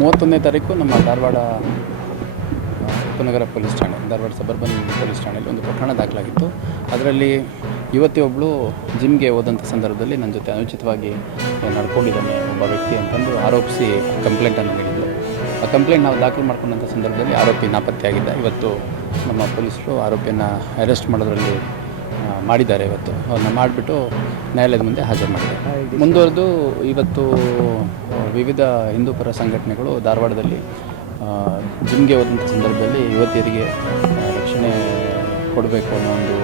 31ನೇ ತಾರೀಕು ನಮ್ಮ ಧಾರವಾಡ ಉಪನಗರ ಪೊಲೀಸ್ ಠಾಣೆ, ಧಾರವಾಡ ಸಬರ್ಬನ್ ಪೊಲೀಸ್ ಠಾಣೆಯಲ್ಲಿ ಒಂದು ಪ್ರಕರಣ ದಾಖಲಾಗಿತ್ತು. ಅದರಲ್ಲಿ ಯುವತಿ ಒಬ್ಬಳು ಜಿಮ್ಗೆ ಹೋದಂಥ ಸಂದರ್ಭದಲ್ಲಿ ನನ್ನ ಜೊತೆ ಅನುಚಿತವಾಗಿ ನಡ್ಕೊಂಡಿದ್ದಾನೆ ಒಬ್ಬ ವ್ಯಕ್ತಿ ಅಂತಂದು ಆರೋಪಿಸಿ ಕಂಪ್ಲೇಂಟನ್ನು ನೀಡಿದ್ದರು. ಆ ಕಂಪ್ಲೇಂಟ್ ನಾವು ದಾಖಲು ಮಾಡ್ಕೊಂಡಂಥ ಸಂದರ್ಭದಲ್ಲಿ ಆರೋಪಿ ನಾಪತ್ತೆಯಾಗಿದ್ದ. ಇವತ್ತು ನಮ್ಮ ಪೊಲೀಸರು ಆರೋಪಿಯನ್ನು ಅರೆಸ್ಟ್ ಮಾಡೋದ್ರಲ್ಲಿ ಮಾಡಿದ್ದಾರೆ. ಇವತ್ತು ಅವ್ರನ್ನ ಮಾಡಿಬಿಟ್ಟು ನ್ಯಾಯಾಲಯದ ಮುಂದೆ ಹಾಜರು ಮಾಡಿದ್ದಾರೆ. ಮುಂದುವರೆದು ಇವತ್ತು ವಿವಿಧ ಹಿಂದೂಪರ ಸಂಘಟನೆಗಳು ಧಾರವಾಡದಲ್ಲಿ ಜಿಮ್ಗೆ ಹೋದಂಥ ಸಂದರ್ಭದಲ್ಲಿ ಯುವತಿಯರಿಗೆ ರಕ್ಷಣೆ ಕೊಡಬೇಕು ಅನ್ನೋ ಒಂದು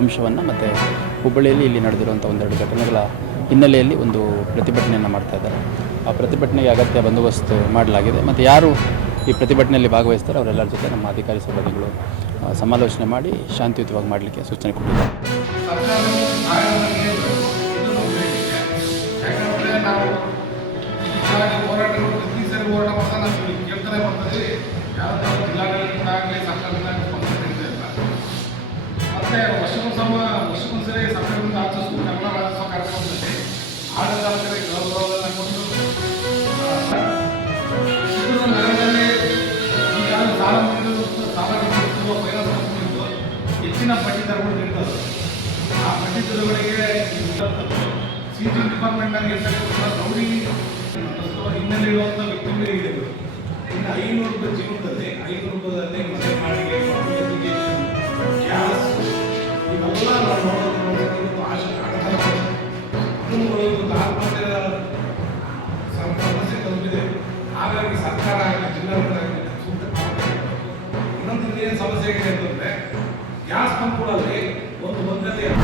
ಅಂಶವನ್ನು ಮತ್ತು ಹುಬ್ಬಳ್ಳಿಯಲ್ಲಿ ಇಲ್ಲಿ ನಡೆದಿರುವಂಥ ಒಂದೆರಡು ಘಟನೆಗಳ ಹಿನ್ನೆಲೆಯಲ್ಲಿ ಒಂದು ಪ್ರತಿಭಟನೆಯನ್ನು ಮಾಡ್ತಾ ಇದ್ದಾರೆ. ಆ ಪ್ರತಿಭಟನೆಗೆ ಅಗತ್ಯ ಬಂದೋಬಸ್ತ್ ಮಾಡಲಾಗಿದೆ. ಮತ್ತು ಯಾರು ಈ ಪ್ರತಿಭಟನೆಯಲ್ಲಿ ಭಾಗವಹಿಸ್ತಾರೆ ಅವರೆಲ್ಲರ ಜೊತೆ ನಮ್ಮ ಅಧಿಕಾರಿ ಸಿಬ್ಬಂದಿಗಳು ಸಮಾಲೋಚನೆ ಮಾಡಿ ಶಾಂತಿಯುತವಾಗಿ ಮಾಡಲಿಕ್ಕೆ ಸೂಚನೆ ಕೊಟ್ಟಿದ್ದಾರೆ. ವರ್ಷಕ್ಕೊಂದ್ಸರಿ ಸರ್ಕಾರದಿಂದ ಆಚರಿಸುವ ಕನ್ನಡ ರಾಜ್ಯೋತ್ಸವ ಕಾರ್ಯಕ್ರಮದಲ್ಲಿ ಆಡಳಿತಾಧಿಕಾರಿ ಗೌರವವನ್ನು ಕೊಟ್ಟು ಚಿತ್ರದ ನಗರದಲ್ಲಿ ಈಗಾಗಲೇ ಸಾಲ ನೀಡುವ ಫೈನಾನ್ಸ್ ಕಂಪನಿಗಳು ಹೆಚ್ಚಿನ ಬಡ್ಡಿ ದರಗಳು ನೀಡ್ತದೆ. ಆ ಬಡ್ಡಿ ದರಗಳಿಗೆ ಸಿಟಿ ಡಿಪಾರ್ಟ್ಮೆಂಟ್ನಲ್ಲಿ ಇರ್ತಕ್ಕಂಥ ರೌಡಿ ಹಿನ್ನೆಲೆ ಇರುವಂಥ ವ್ಯಕ್ತಿಗಳಿಗೆ ಇನ್ನು 500 ರೂಪಾಯಿ ಜೀವನದಲ್ಲಿ 500 ರೂಪಾಯಿದಲ್ಲಿ ಮನೆ ಬಾಡಿಗೆ, ಗ್ಯಾಸ್ ಇವೆಲ್ಲ ನಾವು ನೋಡೋದು ಆಶೆ ಕುಟುಂಬಗಳು ಆತ್ಮಹತ್ಯೆ ಸಮಸ್ಯೆ ತಲುಪಿದೆ. ಹಾಗಾಗಿ ಸರ್ಕಾರ ಆಗಲಿ ಜಿಲ್ಲಾಡಳಿತ ಸೂಕ್ತ ಇನ್ನೊಂದು ಏನು ಸಮಸ್ಯೆ ಇದೆ ಅಂತಂದರೆ ಗ್ಯಾಸ್ ಪಂಪ್ಗಳಲ್ಲಿ